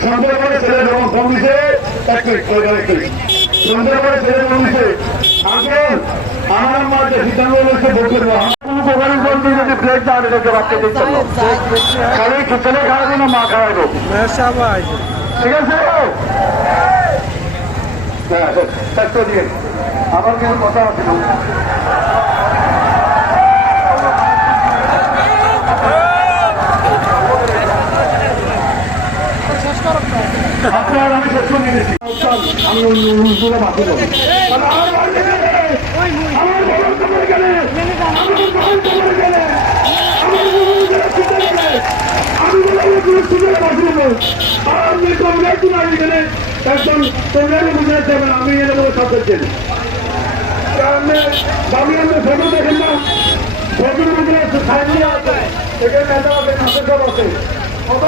সুন্দরবনে ছেলে যখন ফোন দিছে এক মিনিট করে গেল একটু সুন্দরবনে ছেলে ফোন দিছে আমার মা যে সিদ্ধান্ত হচ্ছে ভোট করব কোনো প্রকারের বলতে যদি ব্রেক না রেখে বাচ্চা দিচ্ছে খালি ছেলে খাওয়াবো না মা খাওয়াবো ঠিক আছে? হ্যাঁ দিয়ে আমার কিছু কথা আছে না আপনার আমি শেষ করে দিয়েছি আমি ওই রুলসগুলো বাকি দেবো আমার বাড়িতে গেলে আমার বড় তোমার গেলে আমার বড় তোমার গেলে আমার বড় ছুটে গেলে আমি বলে ওগুলো ছুটে বাকি দেবো আমি কমরে তোমার গেলে একদম তোমরা বুঝে যাবেন আমি এনে বলে সব করছেন দামি আমরা ফটো দেখেন না ফটোর মধ্যে সাইড আছে এখানে কত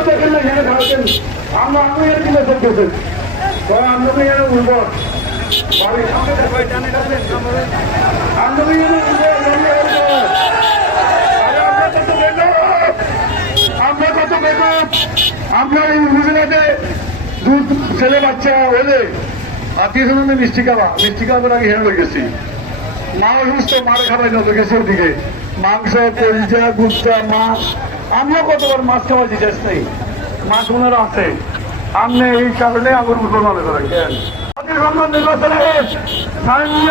এই উপজেলাতে দুধ ছেলে বাচ্চা হলে, আত্মীয় স্বজনে মিষ্টি খাওয়া। মিষ্টি খাওয়ার আগে হেরে গেছি। মা অসুস্থ, মারে খাবাই নজর গেছে ওদিকে। মাংস, কলিজা গুপ্তা মাছ। আমিও কতবার মাছ খাওয়া জিজ্ঞেস নেই মাছ ওনারা আছে। আপনি এই কারণে আগুন মুসলমান মনে করেন।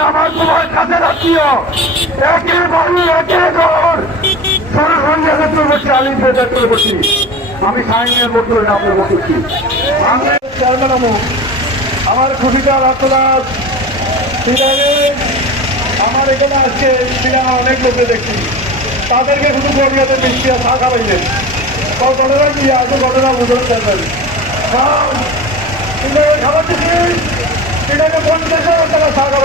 আমার তোমার কাছে রাখিও আমি সাইনের করে আপনার আমার খুশিটা রাত্রদাস সিরাজে আমার এখানে আজকে অনেক লোকে দেখছি। তাদেরকে শুধু গরিয়াতে মিষ্টি আর চা খাওয়াইলেন তাও ঘটনা কি? আজকে ঘটনা বুঝতে চাইবেন খাবার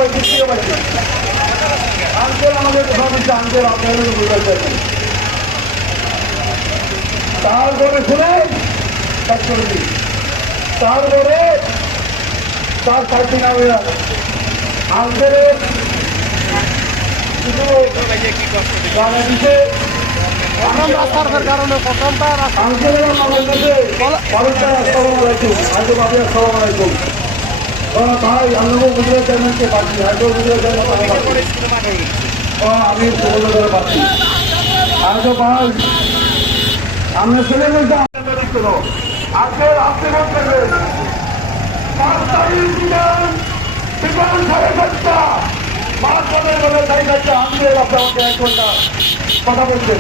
আমাদের বুঝতে চাইবেন তারপরে শুনে তারপরে তার সাইটিং আমি আঙ্কেলের বাংলাদেশে কারণে প্রথমটা আঙ্কেলের বাংলাদেশে ভারতটা আসসালামু আলাইকুম ভাই আমি গুজরাট চেয়ারম্যানকে পাচ্ছি হয়তো গুজরাট চেয়ারম্যান আমি পাচ্ছি আজকে ভাই আমরা শুনে বলতে আজকে বলতেন পাঁচ পাঁচ তারিখ আছে সাতটা আপনার মধ্যে এক ঘণ্টা কথা বলছেন